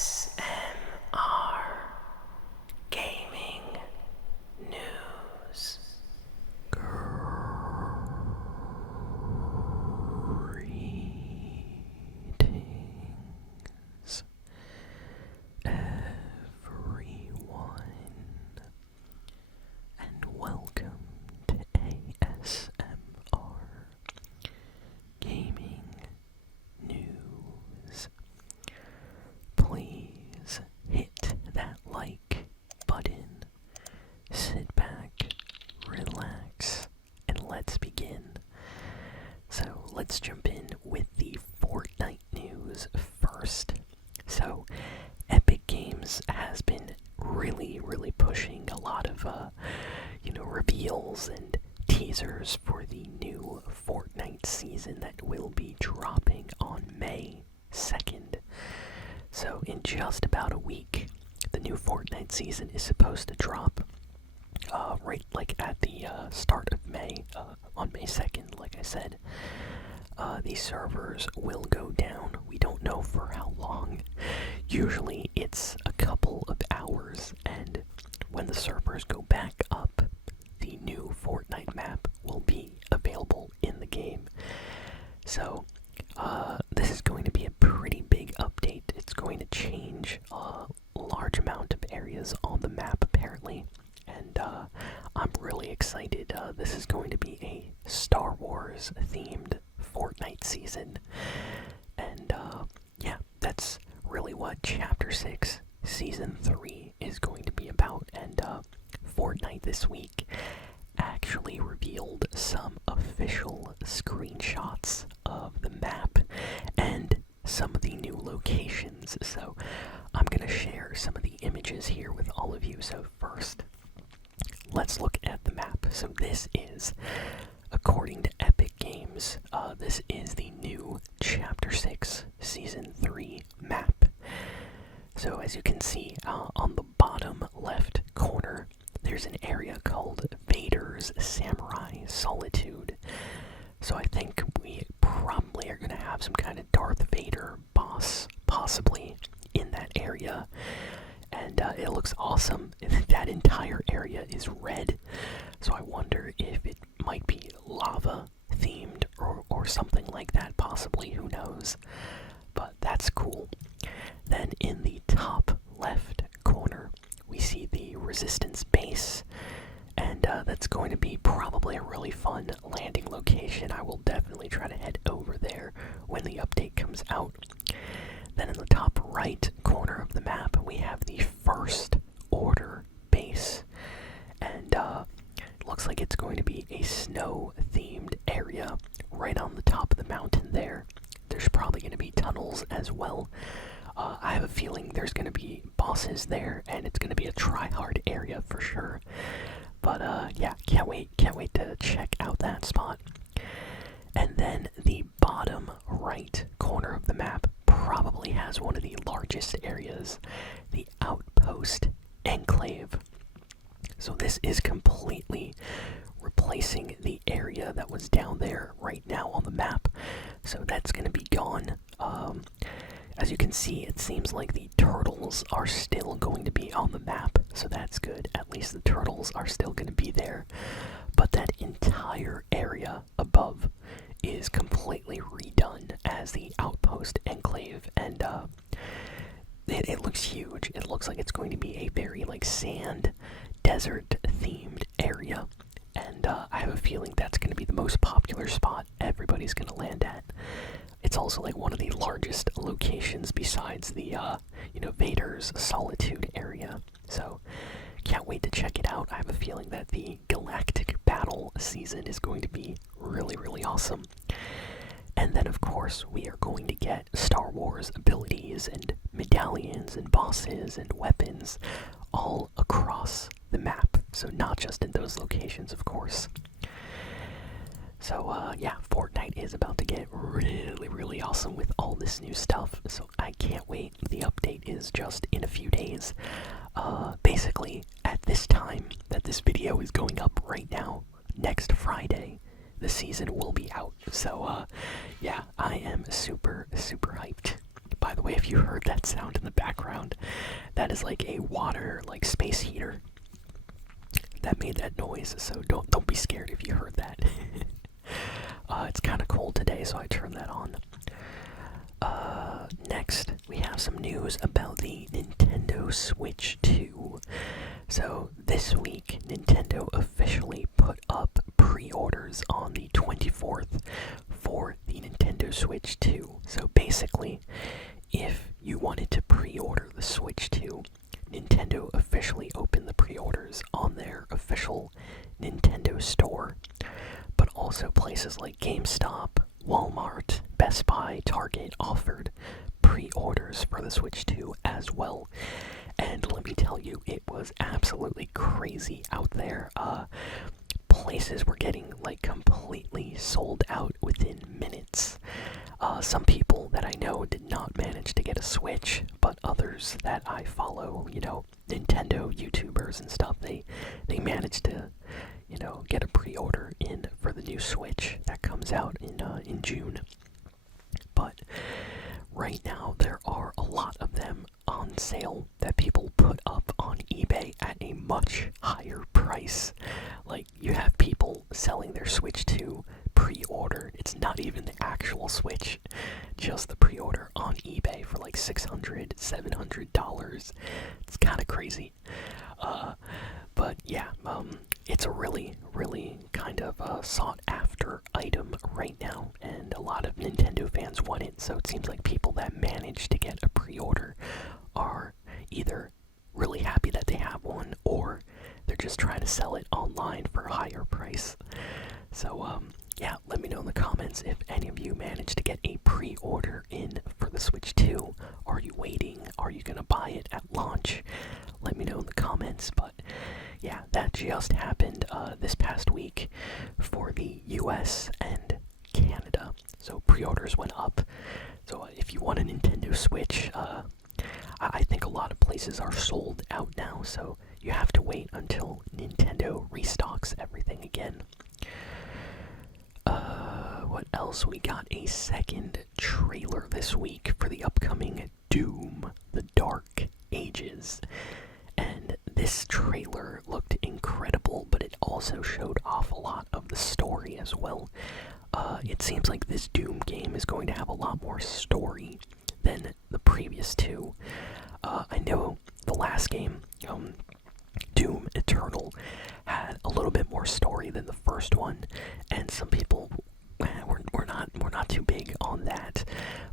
ASMR Gaming News. Greetings, everyone, and welcome to ASMR Gaming News. Please hit that like button, sit back, relax, and let's begin. So let's jump in with the Fortnite news first. So Epic Games has been really pushing a lot of reveals and teasers for the new Fortnite season that will be dropping on May 2nd. So in just about a week, the new Fortnite season is supposed to drop right like at the start of May, on May 2nd, like I said. These servers will go down. We don't know for how long. Usually it's a couple of hours, and when the servers go back up, the new Fortnite map will be available in the game. So this is going to be a pretty big update. It's going to change a large amount of areas on the map, apparently, and I'm really excited. This is going to be a Star Wars themed Fortnite season, and yeah, that's really what Chapter 6 Season 3 is going to be about. And Fortnite this week actually revealed some official screenshots of the map and some of the new locations. So I'm going to share some of the images here with all of you. So first, let's look at the map. So this is, according to Epic Games, this is the new Chapter 6 Season 3 map. So as you can see, on the bottom left corner, there's an area called Vader's Samurai Solitude. So I think we probably are going to have some kind of Darth Vader boss, possibly, in that area. And it looks awesome. That entire area is red, so I wonder if it might be lava themed or something like that, possibly, who knows. But that's cool. Then in the top left corner, we see the Resistance base, and that's going to be probably a really fun landing location. I will definitely try to head over there when the update comes out. Then in the top right corner of the map, we have the First Order base, and looks like it's going to be a snow-themed area right on the top of the mountain there. There's probably going to be tunnels as well. I have a feeling there's going to be bosses there, and it's going to be a try-hard area for sure. But yeah, can't wait to check out that spot. And then the bottom right corner of the map probably has one of the largest areas, the Outpost Enclave. So this is completely replacing the area that was down there right now on the map. So that's going to be gone. As you can see, it seems like the turtles are still going to be on the map, so that's good. At least the turtles are still going to be there. But that entire area above is completely redone as the Outpost Enclave, and it looks huge. It looks like it's going to be a very sand desert themed area, and I have a feeling that's going to be the most popular spot everybody's going to land at. It's also one of the largest locations besides the Vader's Solitude area, so can't wait to check it out. I have a feeling that the Galactic Battle season is going to be really awesome. And then of course we are going to get Star Wars abilities and medallions and bosses and weapons all across the map, so not just in those locations, of course. So yeah, Fortnite is about to get really awesome with all this new stuff, so I can't wait. The update is just in a few days. Basically, at this time that this video is going up right now, next Friday, the season will be out. So yeah, I am super hyped. By by the way, if you heard that sound in the background, that is like a water, like space heater that made that noise. So don't be scared if you heard that. It's kind of cold today, so I turned that on. Next, we have some news about the Nintendo Switch 2. So this week, Nintendo officially put up pre-orders on the 24th for the Nintendo Switch 2. So basically, if you wanted to pre-order the Switch 2, Nintendo officially opened the pre-orders on their official Nintendo store, but also places like GameStop, Walmart, Best Buy, Target offered pre-orders for the Switch 2 as well. And let me tell you, it was absolutely crazy out there. Places were getting like completely sold out within minutes. Some people that I know did not manage to get a Switch, but others that I follow, Nintendo YouTubers and stuff, they managed to, get a pre-order in for the new Switch that comes out in June. But right now there are a lot of them on sale that people put up on eBay at a much higher price. Like, you have people selling their Switch 2 pre-order. It's not even the actual Switch, just the pre-order on eBay for like $600, $700. It's kind of crazy. But yeah, it's a really, really kind of sought after item right now, and a lot of Nintendo fans want it, so it seems like people that manage to get a pre-order are either really happy that they have one, or they're just trying to sell it online for a higher price. So, yeah, let me know in the comments if any of you managed to get a pre-order in for the Switch 2. Are you waiting? Are you gonna buy it at launch? Let me know in the comments. But yeah, that just happened this past week for the US and Canada. So pre-orders went up. So if you want a Nintendo Switch, I think a lot of places are sold out now, so you have to wait until Nintendo restocks everything again. What else? We got a second trailer this week for the upcoming Doom: The Dark Ages. And this trailer looked incredible, but it also showed off a lot of the story as well. It seems like this Doom game is going to have a lot more story than the previous two. I know the last game, Doom Eternal, had a little bit more story than the first one, and some people we're not too big on that.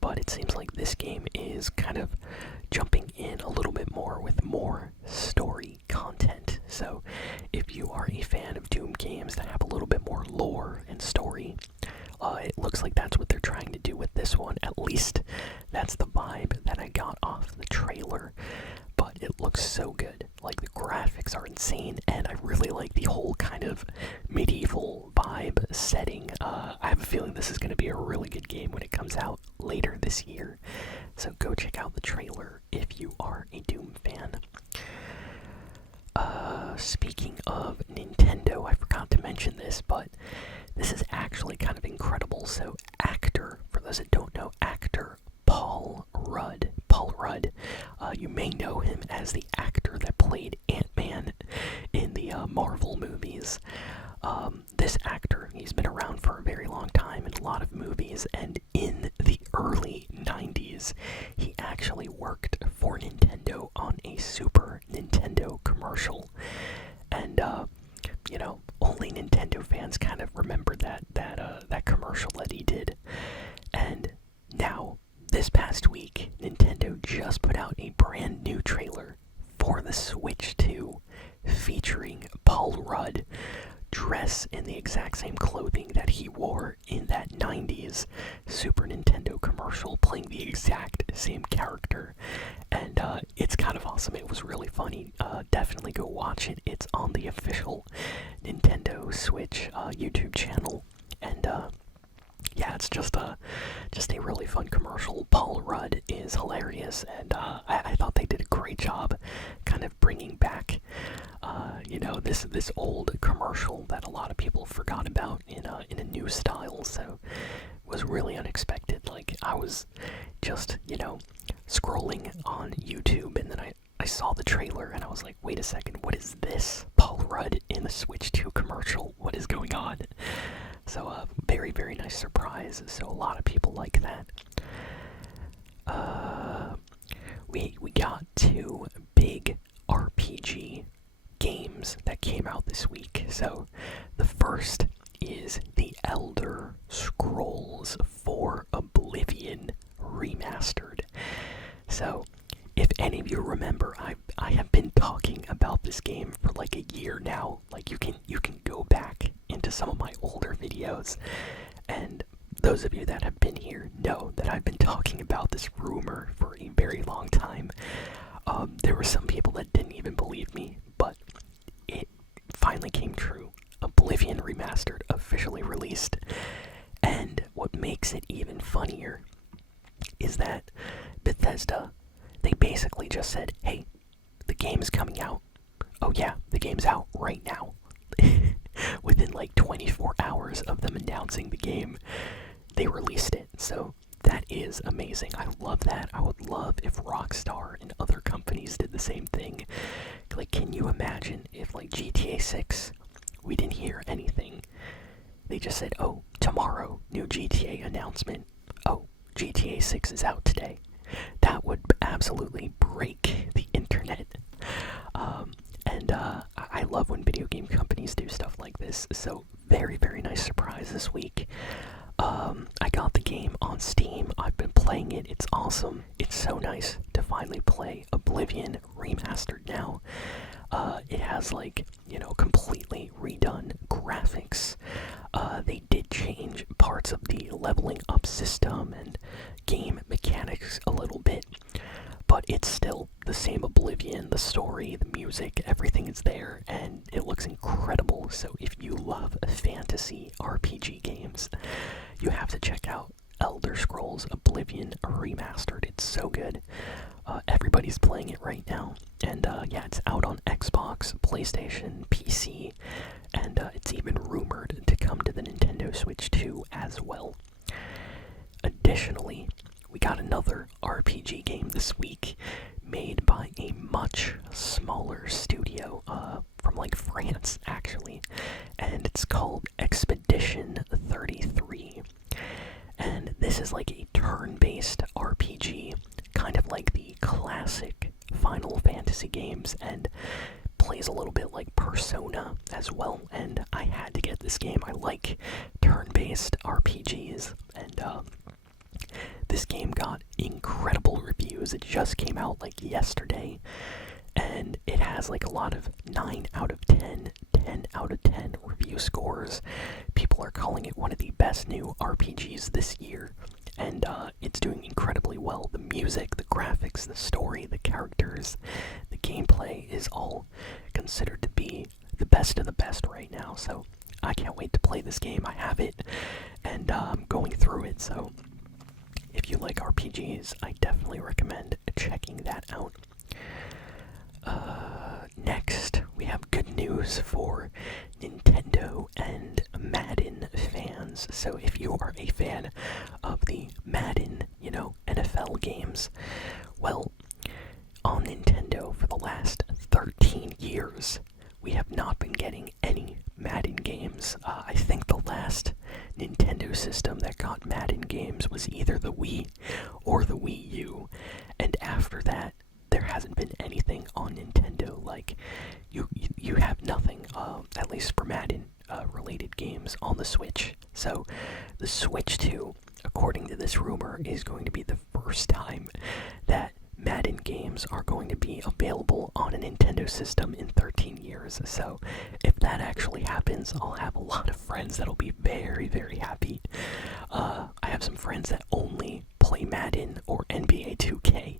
But it seems like this game is kind of jumping in a little bit more with more story content. So if you are a fan of Doom games that have a little bit more lore and story, it looks like that's what they're trying to do with this one. At least that's the vibe that I got off the trailer. But it looks so good. Like, the graphics are insane, and I really like the whole kind of medieval vibe setting. I have a feeling this is going to be a really good game when it comes out later this year. So go check out the trailer if you are a Doom fan. Speaking of Nintendo, I forgot to mention this, but this is actually kind of incredible. So for those that don't know, actor Paul Rudd, you may know him as the actor that played Ant-Man in the Marvel movies. This actor, he's been around for a very long time in a lot of movies, and in the early 90s, he actually worked for Nintendo on a Super Nintendo commercial. And, only Nintendo fans kind of remember that commercial that he did. And now, this past week, Nintendo just put out a brand new trailer for the Switch 2 featuring Paul Rudd dressed in the exact same clothing that he wore in that 90s Super Nintendo commercial, playing the exact same character. And it's kind of awesome. It was really funny. Definitely go watch it. It's on the official Nintendo Switch YouTube channel. And yeah, it's just a really fun commercial. Paul Rudd is hilarious, and I thought they did a great job kind of bringing back, this old commercial that a lot of people forgot about in a new style. So it was really unexpected. Like, I was just, scrolling on YouTube, and then I saw the trailer, and I was like, wait a second, what is this? Paul Rudd in the Switch 2 commercial, what is going on? So, very, very nice surprise, so a lot of people like that. We got 2 big RPG games that came out this week. So, the first is The Elder Scrolls 4 Oblivion Remastered. So, if any of you remember, I have been talking about this game for like a year now. Like you can go back into some of my older videos, and those of you that have been here know that I've been talking about this rumor for a very long time. There were some people that didn't even believe me, but it finally came true. Oblivion Remastered officially released, and what makes it even funnier is that Bethesda, they basically just said, hey, the game is coming out. Oh yeah, the game's out right now. Within like 24 hours of them announcing the game, they released it. So that is amazing. I love that. I would love if Rockstar and other companies did the same thing. Like, can you imagine if like GTA 6, we didn't hear anything. They just said, oh, tomorrow, new GTA announcement. Oh, GTA 6 is out today. That would absolutely break the internet. I love when video game companies do stuff like this. So very, very nice surprise this week. I got the game on Steam. I've been playing it. It's awesome. It's so nice to finally play Oblivion Remastered now. It has like, completely redone graphics. They did change parts of the leveling up system and game mechanics a little bit, but it's still the same Oblivion. The story, the music, everything is there, and it looks incredible. So if you love fantasy RPG games, you have to check out Elder Scrolls Oblivion Remastered. It's so good. Everybody's playing it right now, and yeah, it's out on Xbox, PlayStation, PC, and it's even rumored to come to the Nintendo Switch 2 as well. Additionally, we got another RPG game this week made by a much smaller studio from like France, actually, and it's called Expedition 33. And this is like a turn-based RPG, kind of like the classic Final Fantasy games, and plays a little bit like Persona as well. And I had to get this game. I like turn-based RPGs, and this game got incredible reviews. It just came out like yesterday, and it has like a lot of 9 out of 10, 10 out of 10 review scores. People are calling it one of the best new RPGs this year, and it's doing incredibly well. The music, the graphics, the story, the characters, the gameplay is all considered to be the best of the best right now, so I can't wait to play this game. I have it, and I'm going through it, so if you like RPGs, I definitely recommend checking that out. Next, we have good news for Nintendo and Madden fans. So if you are a fan of the Madden, NFL games, well, on Nintendo for the last 13 years, we have not been getting any Madden games. I think the last Nintendo system that got Madden games was either the Wii or the Wii U, and after that, there hasn't been anything on Nintendo. Like, you have nothing, at least for Madden related games on the Switch. So the Switch 2, according to this rumor, is going to be the first time that Madden games are going to be available on a Nintendo system in 13 years. So if that actually happens, I'll have a lot of friends that'll be very, very happy. I have some friends that only play Madden or NBA 2K,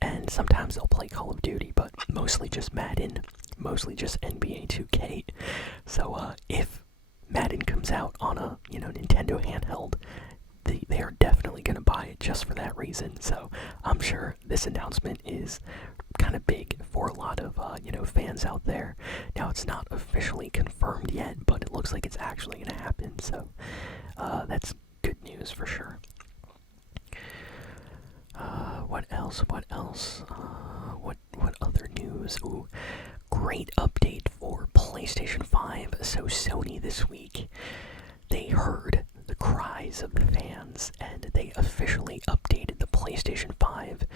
and sometimes they'll play Call of Duty, but mostly just Madden, mostly just NBA 2K. So if Madden comes out on a Nintendo handheld, they are definitely going to buy it just for that reason. So I'm sure this announcement is kind of big for a lot of fans out there. Now, it's not officially confirmed yet, but it looks like it's actually going to happen. So that's good news for sure. What else? else? What else? What other news? Ooh, great update for PlayStation 5. So Sony this week, they heard the cries of the fans and they officially updated the PlayStation 5,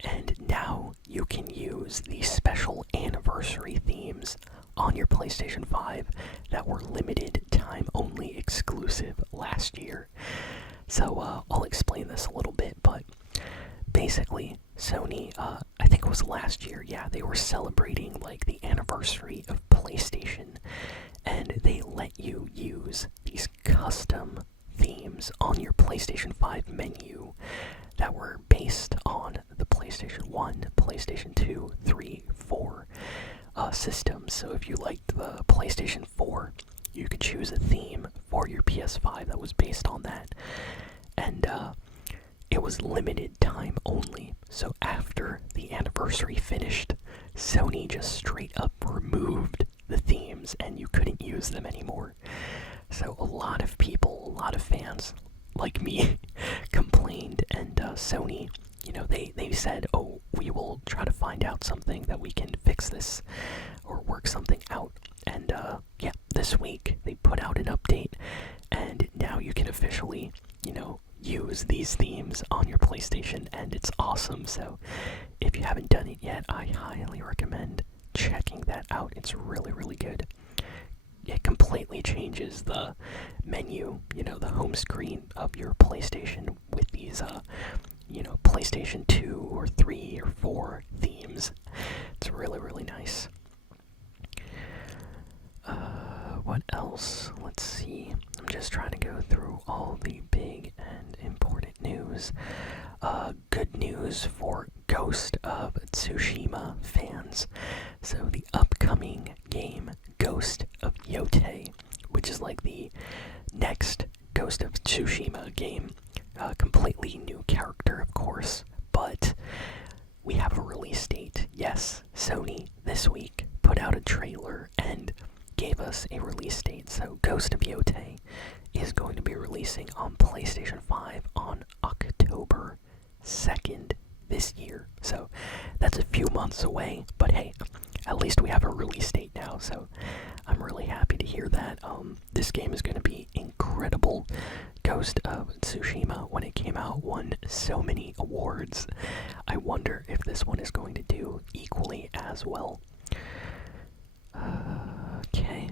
and now you can use the special anniversary themes on your PlayStation 5 that were limited time only exclusive last year. So I'll explain this a little bit, but basically Sony, I think it was last year, yeah, they were celebrating like the anniversary of PlayStation, and they let you use these custom themes on your PlayStation 5 menu that were based on the PlayStation 1, PlayStation 2, 3, 4 systems. So if you liked the PlayStation 4, you could choose a theme for your PS5 that was based on that. And it was limited time only. So after the anniversary finished, Sony just straight up removed the themes and you couldn't use them anymore. So a lot of people, a lot of fans like me complained, and Sony, they said, oh, we will try to find out something that we can fix this or work something out. And yeah, this week they put out an update, and now you can officially, use these themes on your PlayStation, and it's awesome. So if you haven't done it yet, I highly recommend checking that out. It's really, really good. It completely changes the menu, the home screen of your PlayStation with these, PlayStation 2 or 3 or 4 themes. It's really, really nice. What else? Let's see. I'm just trying to go through all the big and important news. Good news for Ghost of Tsushima fans. So the upcoming game, Ghost of Yote, which is like the next Ghost of Tsushima game, completely new character, of course, but we have a release date. Yes, Sony this week put out a trailer and gave us a release date. So Ghost of Yote is going to be releasing on PlayStation 5 on October 2nd this year. So that's a few months away, but hey, at least we have a release date now, so I'm really happy to hear that. This game is going to be incredible. Ghost of Tsushima, when it came out, won so many awards. I wonder if this one is going to do equally as well. Okay.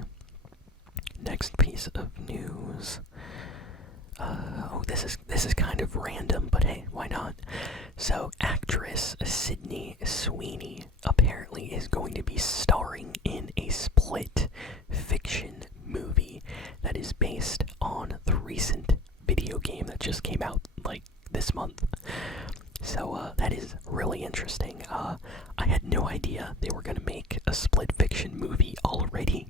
Next piece of news. This is kind of random, but hey, why not? So, actress Sydney Sweeney apparently is going to be starring in a split fiction movie that is based on the recent video game that just came out like this month. So that is really interesting. I had no idea they were going to make a split fiction movie already.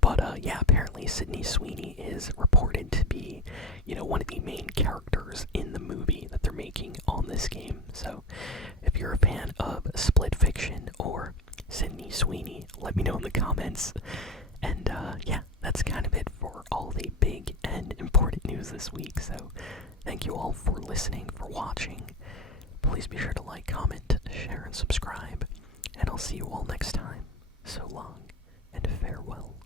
But yeah, apparently Sydney Sweeney is reported to be, one of the main characters in the movie that they're making on this game. So if you're a fan of split fiction or Sydney Sweeney, let me know in the comments. And yeah, that's kind of it for all the big and important news this week. So thank you all for listening, for watching. Please be sure to like, comment, share, and subscribe. And I'll see you all next time. So long, and farewell.